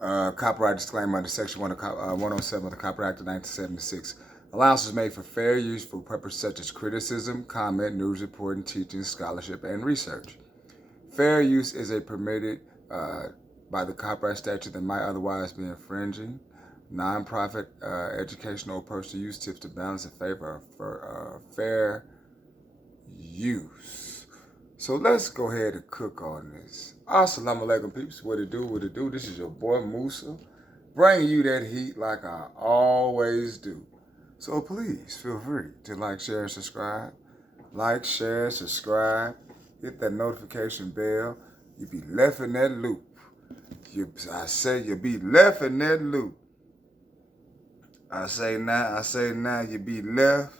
Copyright disclaimer under Section 107 of the Copyright Act of 1976. Allowance is made for fair use for purposes such as criticism, comment, news reporting, teaching, scholarship, and research. Fair use is a permitted by the copyright statute that might otherwise be infringing. Non-profit educational approach to use tips to balance in favor of fair use. So let's go ahead and cook on this. Assalamu alaikum, peeps. What it do, what it do. This is your boy Musa, bringing you that heat like I always do. So please feel free to like, share, and subscribe. Like, share, subscribe. Hit that notification bell. You be left in that loop. I say you be left in that loop. I say now, you be left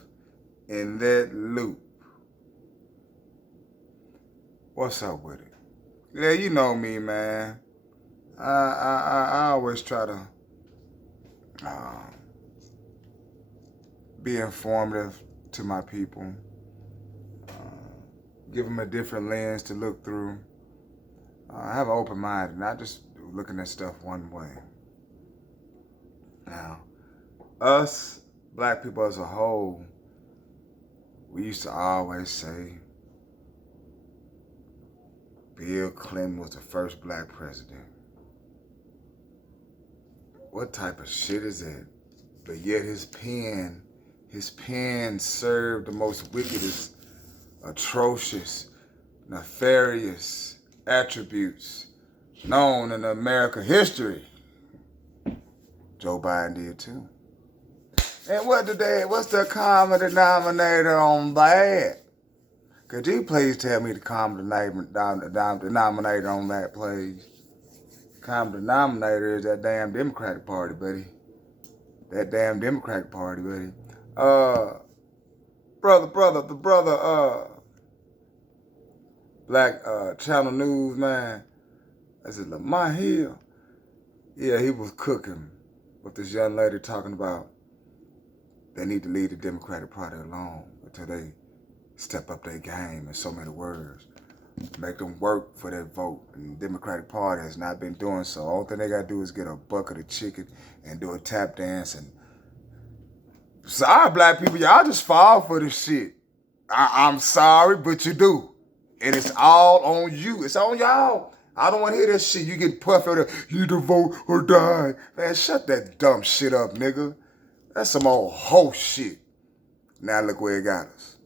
in that loop. What's up with it? Yeah, you know me, man. I always try to be informative to my people. Give them a different lens to look through. Have an open mind, not just looking at stuff one way. Now, us, black people as a whole, we used to always say Bill Clinton was the first black president. What type of shit is that? But yet his pen served the most wickedest, atrocious, nefarious attributes known in American history. Joe Biden did too. And what's the common denominator on that? Could you please tell me the common denominator on that, please? Common denominator is that damn Democratic Party, buddy. That damn Democratic Party, buddy. The brother, Black Channel News, man. Is it Lamont Hill? Yeah, he was cooking with this young lady talking about they need to leave the Democratic Party alone until they step up their game in so many words. Make them work for that vote. And the Democratic Party has not been doing so. All thing they got to do is get a bucket of chicken and do a tap dance. And sorry, black people, y'all just fall for this shit. I'm sorry, but you do. And it's all on you. It's on y'all. I don't want to hear that shit. You get puffed out there, you need to vote or die. Man, shut that dumb shit up, nigga. That's some old hoe shit. Now look where it got us.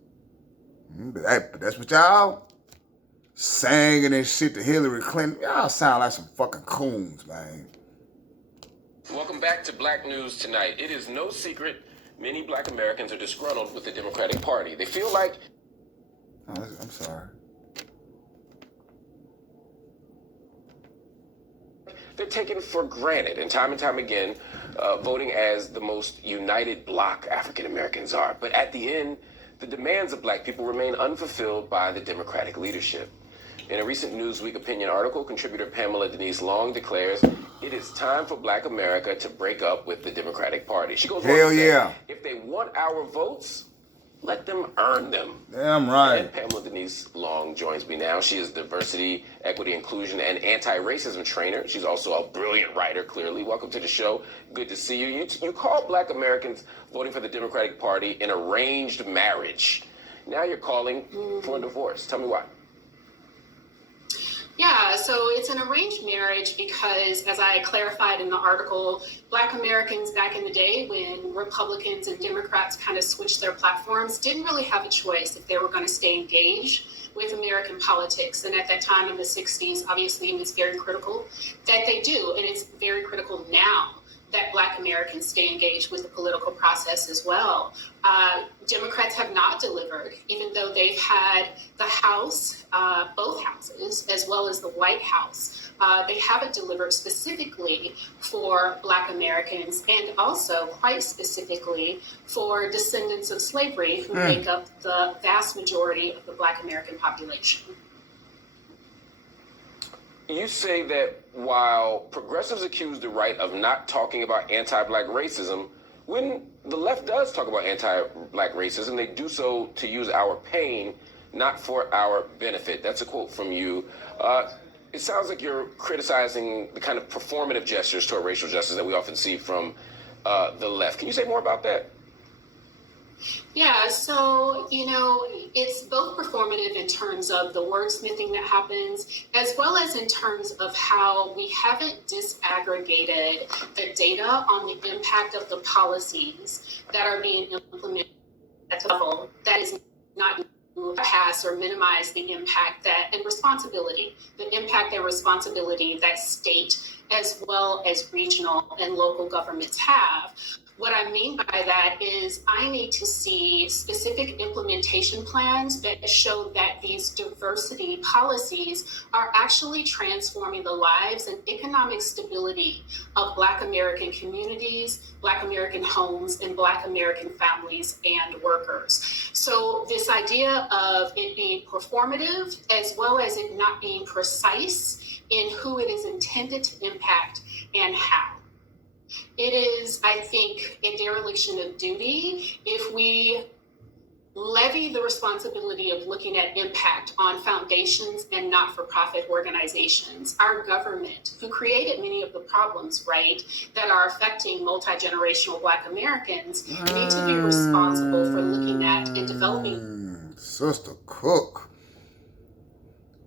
But that's what y'all singing and shit to Hillary Clinton. Y'all sound like some fucking coons, man. Welcome back to Black News Tonight. It is no secret many black Americans are disgruntled with the Democratic Party. They feel like... Oh, I'm sorry. They're taken for granted, and time again, voting as the most united bloc African Americans are. But at the end, the demands of black people remain unfulfilled by the Democratic leadership. In a recent Newsweek opinion article, contributor Pamela Denise Long declares it is time for black America to break up with the Democratic Party. She goes on to say, if they want our votes, let them earn them. Damn right. And Pamela Denise Long joins me now. She is diversity, equity, inclusion, and anti-racism trainer. She's also a brilliant writer, clearly. Welcome to the show. Good to see you. You call black Americans voting for the Democratic Party an arranged marriage. Now you're calling for a divorce. Tell me why. Yeah, so it's an arranged marriage because, as I clarified in the article, Black Americans back in the day when Republicans and Democrats kind of switched their platforms didn't really have a choice if they were going to stay engaged with American politics. And at that time in the 60s, obviously it was very critical that they do. And it's very critical now that Black Americans stay engaged with the political process as well. Democrats have not delivered, even though they've had the House, both houses, as well as the White House. They haven't delivered specifically for Black Americans and also quite specifically for descendants of slavery who make up the vast majority of the Black American population. You say that while progressives accuse the right of not talking about anti-black racism, when the left does talk about anti-black racism, they do so to use our pain, not for our benefit. That's a quote from you. it sounds like you're criticizing the kind of performative gestures toward racial justice that we often see from the left. Can you say more about that? Yeah, so, it's both performative in terms of the wordsmithing that happens, as well as in terms of how we haven't disaggregated the data on the impact of the policies that are being implemented at the level that is not pass or minimize the impact the impact and responsibility that state as well as regional and local governments have. What I mean by that is I need to see specific implementation plans that show that these diversity policies are actually transforming the lives and economic stability of Black American communities, Black American homes, and Black American families and workers. So this idea of it being performative as well as it not being precise in who it is intended to impact and how. It is, I think, a dereliction of duty if we levy the responsibility of looking at impact on foundations and not-for-profit organizations. Our government, who created many of the problems, right, that are affecting multi-generational Black Americans, need to be responsible for looking at and developing. Sister Cook.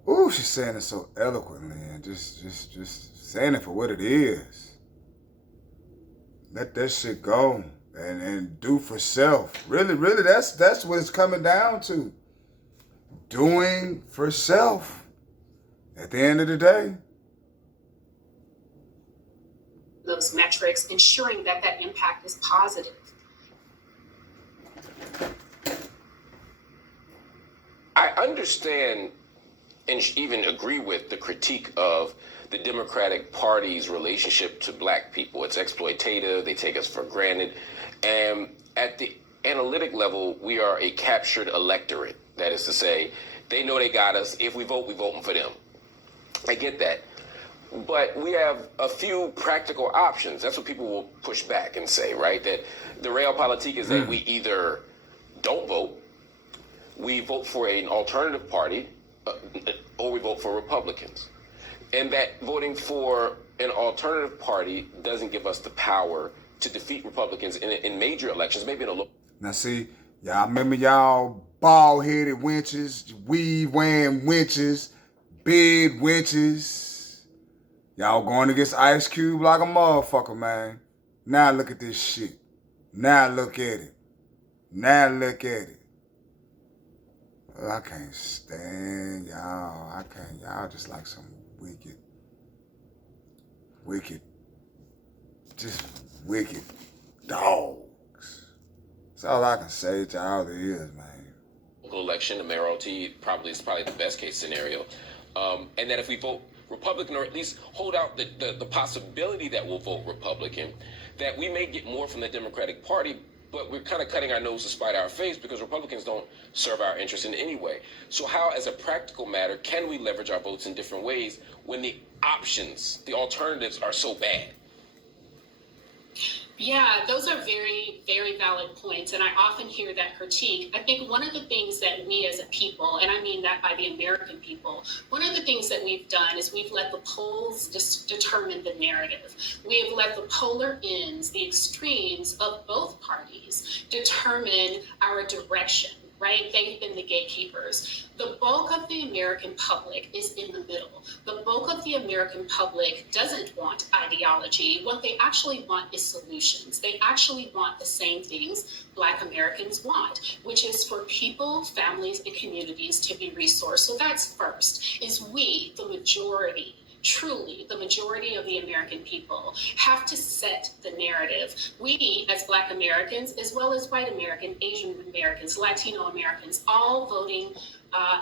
Ooh, she's saying it so eloquently and just saying it for what it is. Let that shit go and do for self. Really, that's what it's coming down to. Doing for self at the end of the day. Those metrics, ensuring that impact is positive. I understand and even agree with the critique of the Democratic Party's relationship to Black people. It's exploitative. They take us for granted. And at the analytic level, we are a captured electorate. That is to say, they know they got us. If we vote, we're voting for them. I get that. But we have a few practical options. That's what people will push back and say, right? That the realpolitik is that we either don't vote, we vote for an alternative party, or we vote for Republicans. And that voting for an alternative party doesn't give us the power to defeat Republicans in major elections, maybe in a local. Now see, y'all remember y'all bald-headed wenches, weave-wearing wenches, big wenches. Y'all going against Ice Cube like a motherfucker, man. Now look at this shit. Now look at it. Now look at it. I can't stand y'all. Y'all just like some wicked, just wicked dogs. That's all I can say to all it is, man. Local election, the mayoralty is probably the best case scenario. And that if we vote Republican, or at least hold out the possibility that we'll vote Republican, that we may get more from the Democratic Party, but we're kind of cutting our nose to spite our face because Republicans don't serve our interests in any way. So how, as a practical matter, can we leverage our votes in different ways when the options, the alternatives are so bad? Yeah, those are very, very valid points. And I often hear that critique. I think one of the things that we as a people, and I mean that by the American people, one of the things that we've done is we've let the polls determine the narrative. We have let the polar ends, the extremes of both parties determine our direction. Right? They've been the gatekeepers. The bulk of the American public is in the middle. The bulk of the American public doesn't want ideology. What they actually want is solutions. They actually want the same things Black Americans want, which is for people, families, and communities to be resourced. So that's first, is we, the majority, truly the majority of the American people, have to set the narrative. We, as Black Americans, as well as white American, Asian Americans, Latino Americans, all voting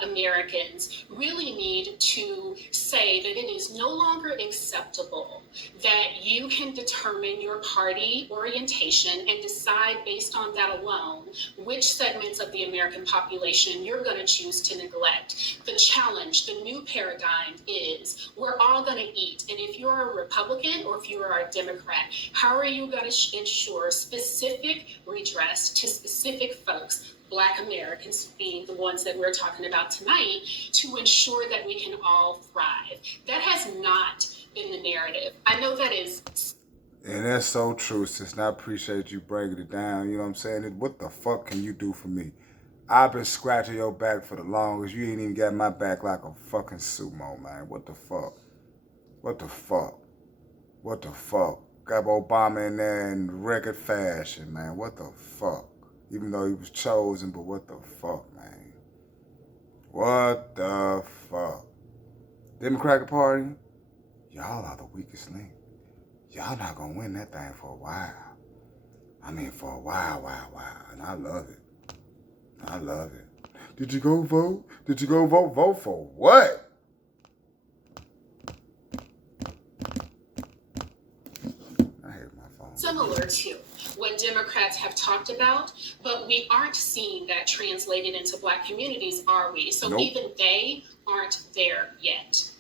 Americans, really need to say that it is no longer acceptable that you can determine your party orientation and decide based on that alone which segments of the American population you're going to choose to neglect. The challenge, the new paradigm is we're all going to eat. And if you're a Republican or if you are a Democrat, how are you going to ensure specific redress to specific folks Black Americans, being the ones that we're talking about tonight, to ensure that we can all thrive. That has not been the narrative. I know that is. And that's so true, sis. And I appreciate you breaking it down. You know what I'm saying? What the fuck can you do for me? I've been scratching your back for the longest. You ain't even got my back like a fucking sumo, man. What the fuck? What the fuck? What the fuck? Got Obama in there in record fashion, man. What the fuck? Even though he was chosen, but what the fuck, man? What the fuck? Democratic Party, y'all are the weakest link. Y'all not gonna win that thing for a while. I mean, for a while. And I love it. I love it. Did you go vote? Did you go vote? Vote for what? I hate my phone. Similar to what Democrats have talked about, but we aren't seeing that translated into Black communities, are we? So Nope. even they aren't there yet.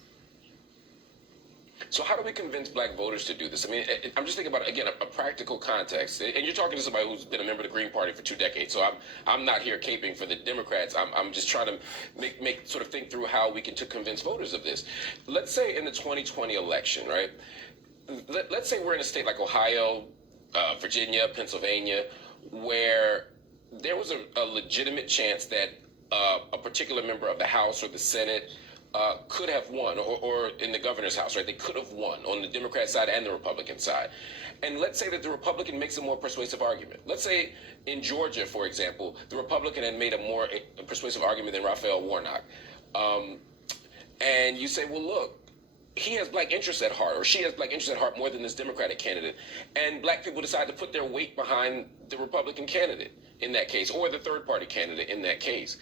So how do we convince Black voters to do this? I mean, I'm just thinking about, again, a practical context. And you're talking to somebody who's been a member of the Green Party for 2 decades. So I'm not here caping for the Democrats. I'm just trying to make sort of think through how we can convince voters of this. Let's say in the 2020 election, right? Let's say we're in a state like Ohio, Virginia, Pennsylvania, where there was a legitimate chance that a particular member of the House or the Senate could have won, or in the governor's house, right? They could have won on the Democrat side and the Republican side. And let's say that the Republican makes a more persuasive argument. Let's say in Georgia, for example, the Republican had made a more persuasive argument than Raphael Warnock. And you say, well, look, he has Black interests at heart, or she has Black interests at heart more than this Democratic candidate. And Black people decide to put their weight behind the Republican candidate in that case, or the third party candidate in that case.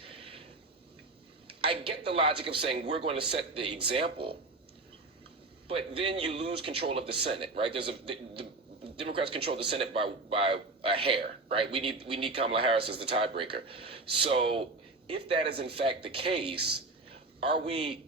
I get the logic of saying we're going to set the example, but then you lose control of the Senate, right? The Democrats control the Senate by a hair, right? We need Kamala Harris as the tiebreaker. So if that is in fact the case, are we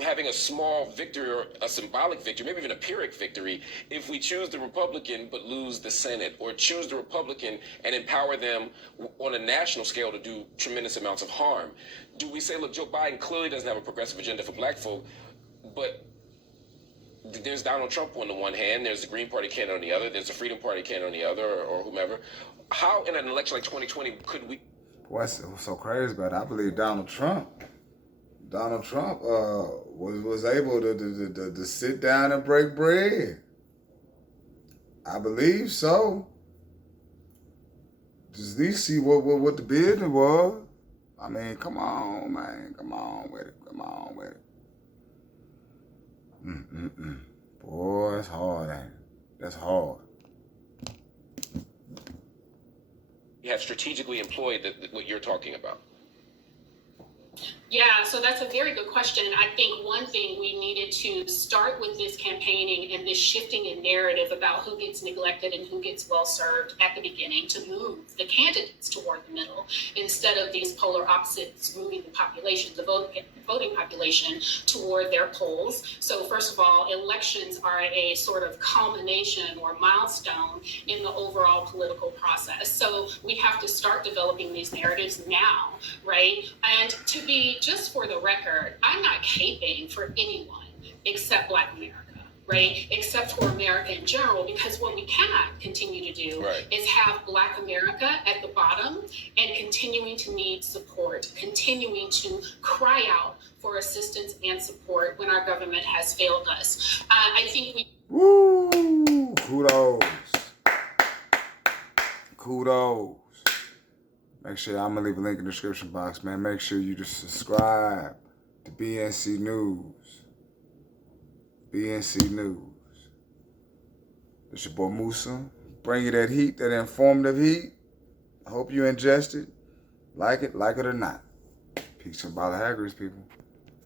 having a small victory or a symbolic victory, maybe even a Pyrrhic victory, if we choose the Republican but lose the Senate, or choose the Republican and empower them on a national scale to do tremendous amounts of harm? Do we say, look, Joe Biden clearly doesn't have a progressive agenda for Black folk, but there's Donald Trump on the one hand, there's the Green Party candidate on the other, there's the Freedom Party candidate on the other, or whomever. How in an election like 2020 could we? What's so crazy about it? I believe Donald Trump was able to sit down and break bread. I believe so. Just at least see what the business was. I mean, come on, man. Come on with it. Come on with it. Boy, it's hard, ain't it? That's hard. You have strategically employed what you're talking about. Yeah, so that's a very good question. I think one thing we needed to start with this campaigning and this shifting in narrative about who gets neglected and who gets well served at the beginning, to move the candidates toward the middle instead of these polar opposites moving the population, the voting population, toward their polls. So first of all, elections are a sort of culmination or milestone in the overall political process. So we have to start developing these narratives now, right? And to be, just for the record, I'm not caping for anyone except Black America, right? Except for America in general, because what we cannot continue to do is have Black America at the bottom and continuing to need support, continuing to cry out for assistance and support when our government has failed us. I think we... Woo! Kudos. Make sure, I'm going to leave a link in the description box, man. Make sure you just subscribe to BNC News. BNC News. This your boy Musa. Bring you that heat, that informative heat. I hope you ingest it. Like it or not. Peace and Bala Hagger's, people.